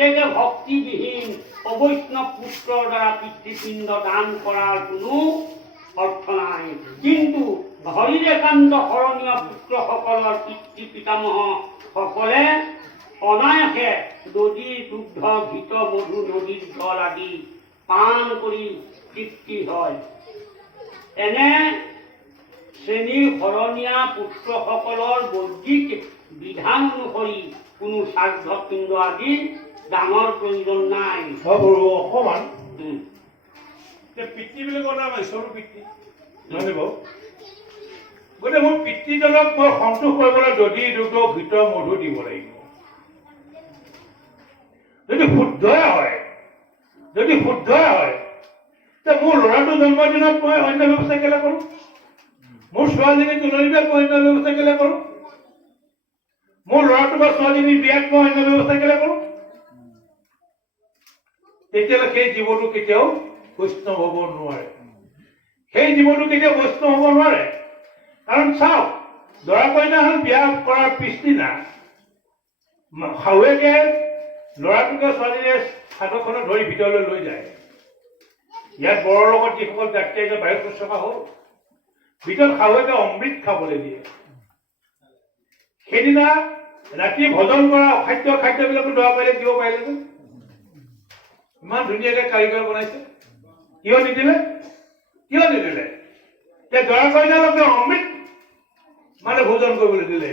প্ৰত্যেকে ভক্তিবিহীন অবৈষ্ণৱ পুত্ৰৰ দ্বাৰা পিতৃপিণ্ড দান কৰাৰ কোনো অৰ্থ নাই। কিন্তু হৰিৰ একান্ত শৰণীয় পুত্ৰসকলৰ পিতৃ পিতামহসকলে অনায়াসে দধি দুগ্ধ ঘৃত মধু নদীৰ জল আদি পান কৰি তৃপ্তি হয়। এনে শ্ৰেণীৰ শৰণীয়া পুত্ৰসকলৰ বৈদিক বিধান অনুসৰি কোনো শ্ৰাদ্ধ পিণ্ড আদি ডাঙৰ প্ৰয়োজন নাই। অকমান পিতৃ বুলি ক'লে আমাৰ ঈশ্বৰৰ পিতৃ নহয় বাৰু। গতিকে মোৰ পিতৃজনক মই সন্তোষ কৰিবলৈ দধি দুগ্ধ ঘৃত মধু দিব লাগিব। যদি শুদ্ধই হয় তে মোৰ ল'ৰাটো জন্মদিনত মই অন্য ব্যৱস্থা কেলে কৰোঁ? মোৰ ছোৱালীজনী তুলনি বিয়াত মই অন্য ব্যৱস্থা কেলে কৰোঁ? মোৰ ল'ৰাটো বা ছোৱালীজনীৰ বিয়াত মই অন্য ব্যৱস্থা কেলে কৰোঁ? তেতিয়াহ'লে সেই জীৱটো কেতিয়াও বৈষ্ণৱ হ'ব নোৱাৰে। কাৰণ চাওক, দৰা কইনাখন বিয়া কৰাৰ পিছদিনা শাহুৱেকে ল'ৰাটোকে ছোৱালীৰে চাদৰখনত ধৰি ভিতৰলৈ লৈ যায়। ইয়াত বৰৰ লগত যিসকল যাত্ৰী আহিছে বাহিৰত শুশ্ৰূষা হ'ল, ভিতৰত শাহুৱেকে অমৃত খাবলৈ দিয়ে। সেইদিনা ৰাতি ভজন কৰা অখাদ্য খাদ্যবিলাকো দৰা কইনাক দিব পাৰিলে। ইমান ধুনীয়াকে কাৰিকৰ বনাইছে, কিয় নিদিলে? দৰা কইনালৈকে অমৃত মানে ভোজন কৰিবলৈ দিলে।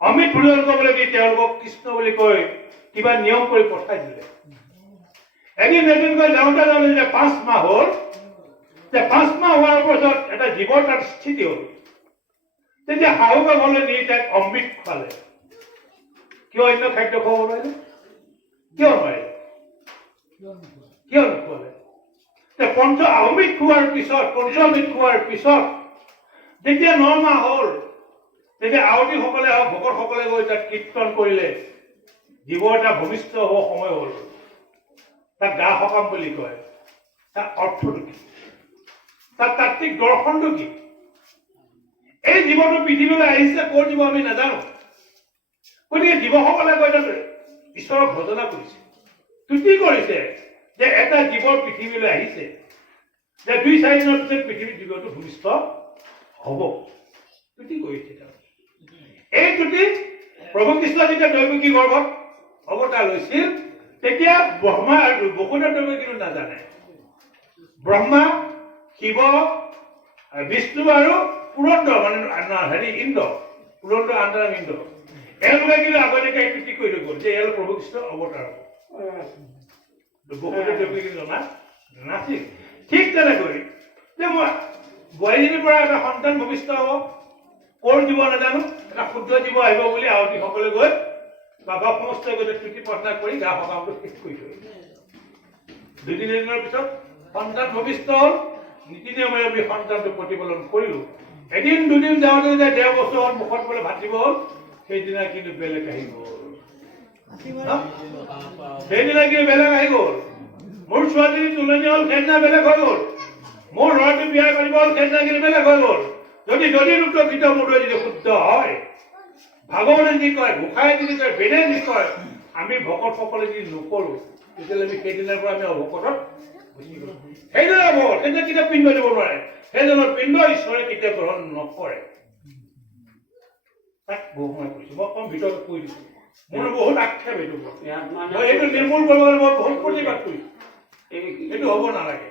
অমৃত ভোজন কৰিবলৈ দি তেওঁলোকক কৃষ্ণ বুলি কৈ কিবা নিয়ম কৰি পঠাই দিলে। এদিনকৈ যাওঁতে যেতিয়া 5 মাহ হ'ল, 5 মাহ হোৱাৰ পাছত এটা জীৱৰ তাত স্থিতি হ'ল। তেতিয়া শাহুকে ঘৰলৈ নি তাইক অমৃত খোৱালে। কিয় অন্য খাদ্য খুৱাব নোৱাৰিলে? কিয় নোখোৱালে? অমৃত খোৱাৰ পিছত যেতিয়া 9 মাহ হ'ল, তেতিয়া আয়তীসকলে হওক ভকতসকলে গৈ তাত কীৰ্তন কৰিলে। জীৱ এটা ভূমিষ্ঠ হ'ব সময় হ'ল, তাক গা সকাম বুলি কয়। তাৰ অৰ্থটো কি? তাৰ তাত্ত্বিক দৰ্শনটো কি? এই জীৱটো পৃথিৱীলৈ আহিছে ক'ৰ জীৱ আমি নাজানো। গতিকে জীৱসকলে গৈ তাত ঈশ্বৰক ভজনা কৰিছে, তুতি কৰিছে যে এটা জীৱৰ পৃথিৱীলৈ আহিছে, যে 2-4 দিনৰ পিছত পৃথিৱীৰ জীৱটো ভূমিষ্ঠ হ'ব। তুতি কৰিছে। এই তুতি প্ৰভু কৃষ্ণ যেতিয়া দৈৱকী গৰ্ভত অৱতাৰ লৈছিল, তেতিয়া ব্ৰহ্মা আৰু বসুদেৱ দেৱে কিন্তু নাজানে। ব্ৰহ্মা, শিৱ, বিষ্ণু আৰু পুৰন্দৰ মানে ইন্দ্ৰ, পুৰন্দৰ আন্ধাৰাম ইন্দ্ৰ, এওঁলোকে কিন্তু আগতীয়াকে তুতি কৰি গ'ল যে এওঁলোক প্ৰভু কৃষ্ণ অৱতাৰ হ'ব। বসুদেৱ দেৱে কিন্তু জনা নাছিল। ঠিক তেনেকৈ যে মই বোৱাৰীজনীৰ পৰা এটা সন্তান ভূমিষ্ঠ হ'ব, ক'ৰ জীৱ নাজানো, এটা ক্ষুদ্ৰ জীৱ আহিব বুলি আয়তীসকলে গৈ বাবা সমস্ত গৈ তুতি প্ৰাৰ্থনা কৰি গা সকামটো শেষ কৰি থৈ 2-3 দিনৰ পিছত সন্তান ভূমিষ্ঠ হ'ল। নীতি নিয়মেৰে আমি সন্তানটো প্ৰতিপালন কৰিলোঁ। এদিন 2 দিন যাওঁতে যেতিয়া 1.5 বছৰ হ'ল, মুখত বোলে ভাত দিব হ'ল, সেইদিনা কিন্তু বেলেগ আহি গ'ল। মোৰ ছোৱালী তুলনি হ'ল, সেইদিনা বেলেগ হৈ গ'ল। মোৰ ল'ৰাটো বিয়া কৰিব হ'ল, সেইদিনা কিন্তু বেলেগ হৈ গ'ল। যদি দুগ্ধ ঘৃত মধুৰে যদি শুদ্ধ হয়, ভাগৱতে যি কয়, গোসাঁই যদি কয়, বেদে যি কয়, আমি ভকতসকলে যদি নকৰোঁ, তেতিয়াহ'লে আমি সেইদিনাৰ পৰা আমি অভকতত গুচি গ'লো। সেইদিনা ভকত, সেইদিনা কেতিয়াও পিণ্ড দিব নোৱাৰে। সেইজনৰ পিণ্ড ঈশ্বৰে কেতিয়াও গ্ৰহণ নকৰে। তাক বহু সময় কৈছোঁ, মই কম ভিতৰত কৈ দিছোঁ। মোৰ বহুত আক্ষেপ এইটো, মই এইটো নিৰ্মূল কৰিব মই বহুত প্ৰতিবাদ কৰিছোঁ। এইটো হ'ব নালাগে।